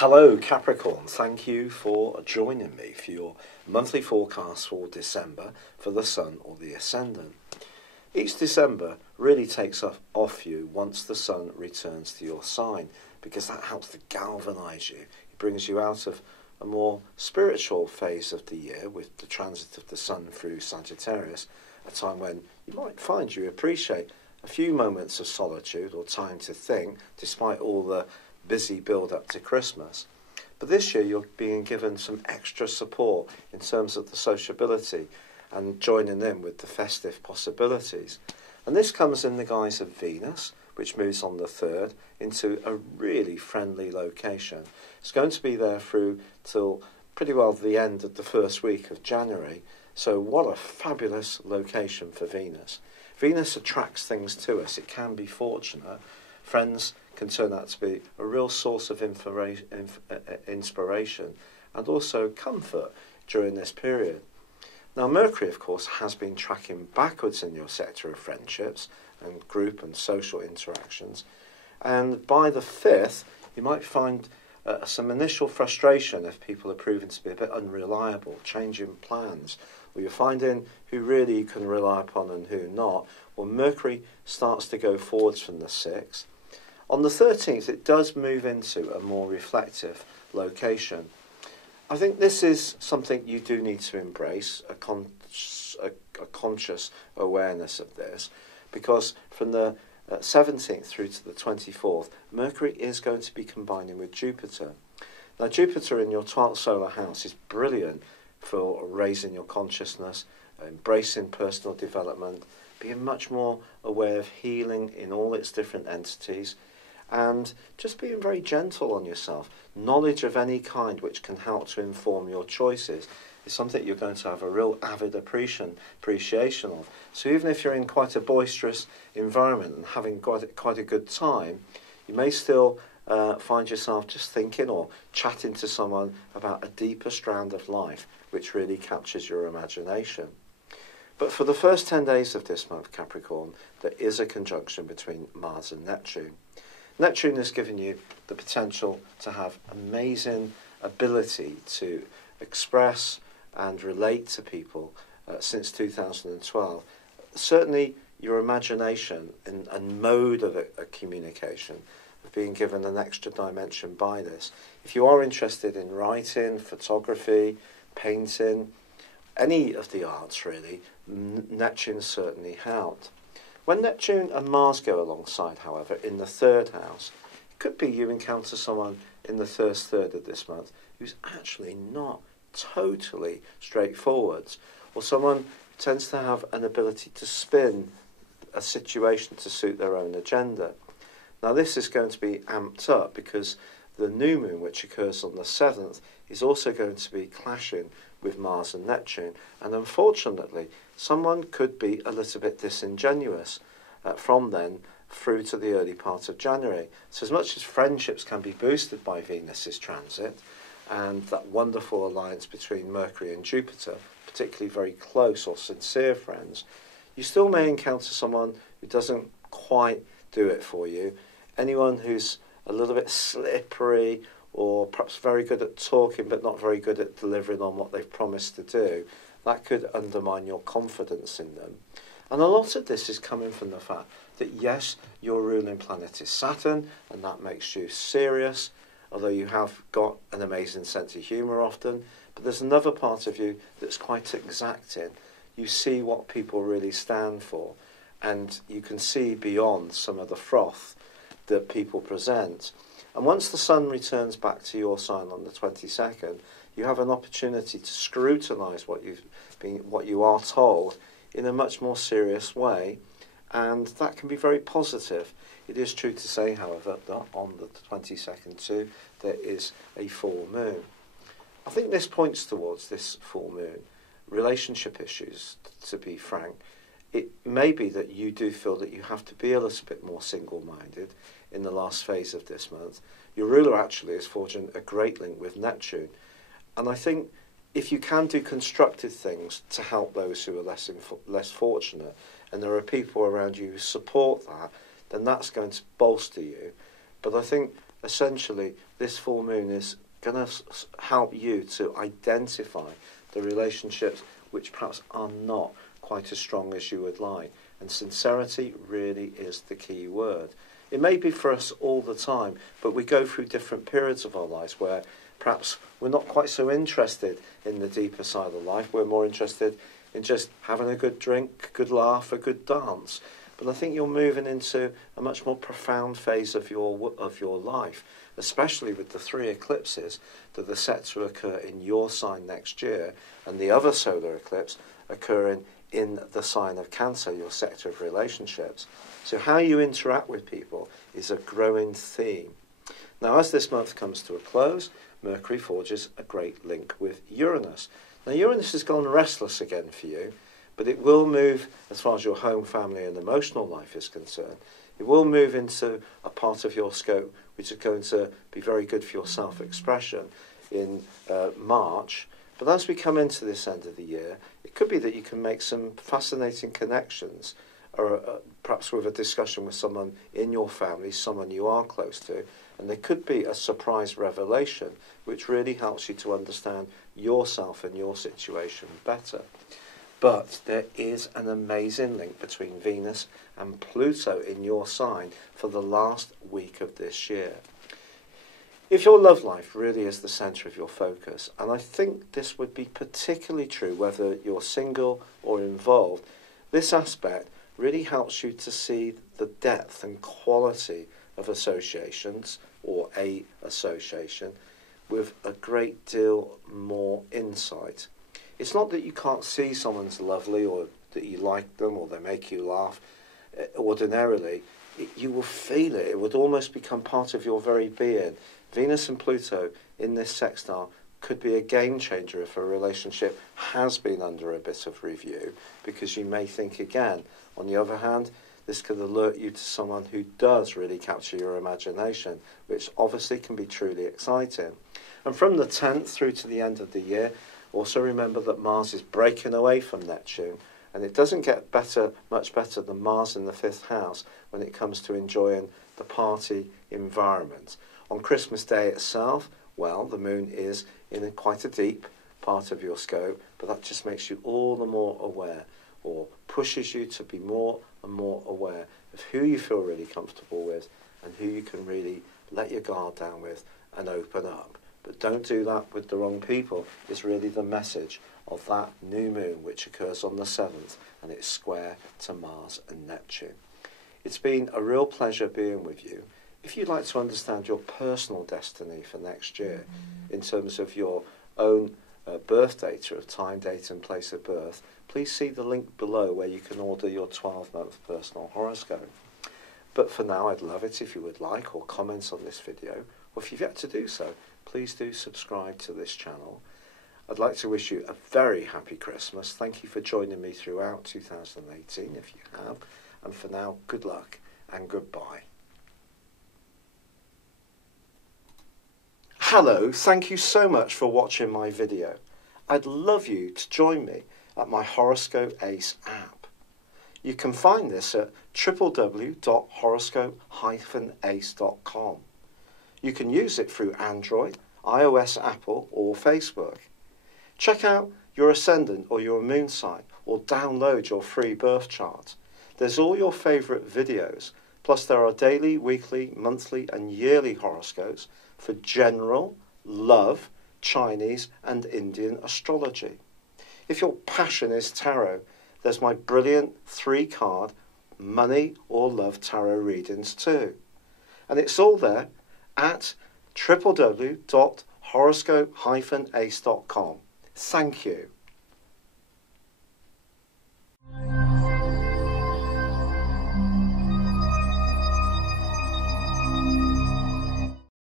Hello Capricorn, thank you for joining me for your monthly forecast for December for the Sun or the Ascendant. Each December really takes off you once the Sun returns to your sign, because that helps to galvanise you. It brings you out of a more spiritual phase of the year with the transit of the Sun through Sagittarius, a time when you might find you appreciate a few moments of solitude or time to think, despite all the busy build up to Christmas. But this year you're being given some extra support in terms of the sociability and joining in with the festive possibilities. And this comes in the guise of Venus, which moves on the 3rd into a really friendly location. It's going to be there through till pretty well the end of the first week of January. So what a fabulous location for Venus. Venus attracts things to us. It can be fortunate. Friends can turn out to be a real source of inspiration and also comfort during this period. Now, Mercury, of course, has been tracking backwards in your sector of friendships and group and social interactions. And by the 5th, you might find some initial frustration if people are proving to be a bit unreliable, changing plans, or you're finding who really you can rely upon and who not. Well, Mercury starts to go forwards from the 6th. On the 13th, it does move into a more reflective location. I think this is something you do need to embrace, a conscious awareness of this, because from the 17th through to the 24th, Mercury is going to be combining with Jupiter. Now, Jupiter in your 12th solar house is brilliant for raising your consciousness, embracing personal development, being much more aware of healing in all its different entities, and just being very gentle on yourself. Knowledge of any kind which can help to inform your choices is something you're going to have a real avid appreciation of. So even if you're in quite a boisterous environment and having quite a good time, you may still find yourself just thinking or chatting to someone about a deeper strand of life which really captures your imagination. But for the first 10 days of this month, Capricorn, there is a conjunction between Mars and Neptune. Neptune has given you the potential to have amazing ability to express and relate to people since 2012. Certainly your imagination and mode of a communication have been given an extra dimension by this. If you are interested in writing, photography, painting, any of the arts really, Neptune certainly helped. When Neptune and Mars go alongside, however, in the 3rd house, it could be you encounter someone in the first third of this month who's actually not totally straightforward, or someone who tends to have an ability to spin a situation to suit their own agenda. Now, this is going to be amped up because the new moon, which occurs on the 7th, is also going to be clashing with Mars and Neptune, and unfortunately someone could be a little bit disingenuous from then through to the early part of January. So as much as friendships can be boosted by Venus's transit and that wonderful alliance between Mercury and Jupiter, particularly very close or sincere friends, you still may encounter someone who doesn't quite do it for you, anyone who's a little bit slippery or perhaps very good at talking but not very good at delivering on what they've promised to do. That could undermine your confidence in them. And a lot of this is coming from the fact that, yes, your ruling planet is Saturn, and that makes you serious, although you have got an amazing sense of humour often, but there's another part of you that's quite exacting. You see what people really stand for, and you can see beyond some of the froth that people present. And once the Sun returns back to your sign on the 22nd, you have an opportunity to scrutinise what you are told in a much more serious way, and that can be very positive. It is true to say, however, that on the 22nd too, there is a full moon. I think this points towards this full moon, relationship issues, to be frank. It may be that you do feel that you have to be a little bit more single-minded in the last phase of this month. Your ruler actually is forging a great link with Neptune. And I think if you can do constructive things to help those who are less fortunate, and there are people around you who support that, then that's going to bolster you. But I think essentially this full moon is going to help you to identify the relationships which perhaps are not quite as strong as you would like. And sincerity really is the key word. It may be for us all the time, but we go through different periods of our lives where perhaps we're not quite so interested in the deeper side of life. We're more interested in just having a good drink, a good laugh, a good dance. But I think you're moving into a much more profound phase of your life, especially with the 3 eclipses that are set to occur in your sign next year, and the other solar eclipse occurring in the sign of Cancer, your sector of relationships. So how you interact with people is a growing theme. Now, as this month comes to a close, Mercury forges a great link with Uranus. Now, Uranus has gone restless again for you, but it will move, as far as your home, family and emotional life is concerned, it will move into a part of your scope which is going to be very good for your self-expression in March. But as we come into this end of the year, it could be that you can make some fascinating connections, or perhaps with a discussion with someone in your family, someone you are close to, and there could be a surprise revelation which really helps you to understand yourself and your situation better. But there is an amazing link between Venus and Pluto in your sign for the last week of this year. If your love life really is the centre of your focus, and I think this would be particularly true whether you're single or involved, this aspect really helps you to see the depth and quality of associations, or a association, with a great deal more insight. It's not that you can't see someone's lovely or that you like them or they make you laugh. Ordinarily, you will feel it. It would almost become part of your very being. Venus and Pluto in this sextile could be a game changer if a relationship has been under a bit of review, because you may think again. On the other hand, this could alert you to someone who does really capture your imagination, which obviously can be truly exciting. And from the 10th through to the end of the year, also remember that Mars is breaking away from Neptune, and it doesn't get much better than Mars in the 5th house when it comes to enjoying the party environment. On Christmas Day itself, well, the moon is in quite a deep part of your scope, but that just makes you all the more aware, or pushes you to be more and more aware of who you feel really comfortable with and who you can really let your guard down with and open up. But don't do that with the wrong people, is really the message of that new moon, which occurs on the 7th, and it's square to Mars and Neptune. It's been a real pleasure being with you. If you'd like to understand your personal destiny for next year, in terms of your own birth data of time, date and place of birth, please see the link below where you can order your 12-month personal horoscope. But for now, I'd love it if you would like or comment on this video, or if you've yet to do so, please do subscribe to this channel. I'd like to wish you a very happy Christmas. Thank you for joining me throughout 2018, if you have. And for now, good luck and goodbye. Hello, thank you so much for watching my video. I'd love you to join me at my Horoscope Ace app. You can find this at www.horoscope-ace.com. You can use it through Android, iOS, Apple or Facebook. Check out your ascendant or your moon sign, or download your free birth chart. There's all your favourite videos, plus there are daily, weekly, monthly and yearly horoscopes for general, love, Chinese and Indian astrology. If your passion is tarot, there's my brilliant 3-card money or love tarot readings too. And it's all there at www.horoscope-ace.com. Thank you.